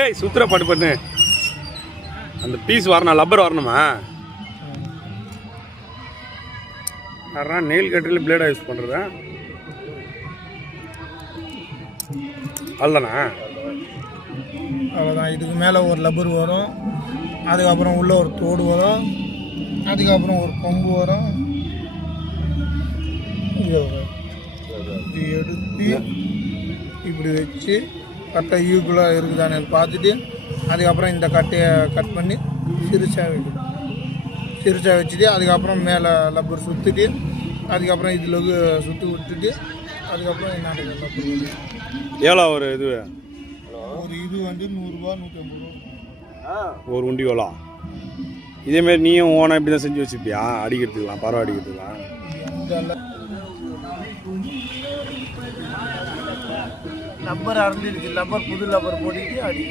ஏய் சுத்துற பாட்டு பண்ணு. அந்த பீஸ் வரணும், லப்பர் வரணுமா? அதான் நெயில் கட்டரில் பிளேடா யூஸ் பண்ணுறதா? அவ்வளோதானா? அவ்வளோதான். இதுக்கு மேலே ஒரு லப்பர் வரும், அதுக்கப்புறம் உள்ள ஒரு தோடு வரும், அதுக்கப்புறம் ஒரு கொம்பு வரும். இது எடுத்து இப்படி வச்சு கட்டை ஈக்குவலாக இருக்குதானு பார்த்துட்டு அதுக்கப்புறம் இந்த கட்டையை கட் பண்ணி சிறுசாக வைக்கணும். சிறுசாக வச்சுட்டு அதுக்கப்புறம் மேலே லப்பர் சுற்றிட்டு அதுக்கப்புறம் இதில் சுற்றி விட்டுட்டு அதுக்கப்புறம் என்ன லப்பர் எவ்வளோ ஒரு இது? ஒரு இது வந்து 100 ரூபா 150 ரூபா ஒரு உண்டி எவ்வளோ? இதேமாரி நீயும் ஓனா இப்படி தான் செஞ்சு வச்சுப்பியா? அடிக்கிறதுக்கலாம், பறவை அடிக்கிறதுக்கலாம். லப்பர் அறந்துடுச்சு, லப்பர் புது லப்பர் போட்டுட்டு அடி.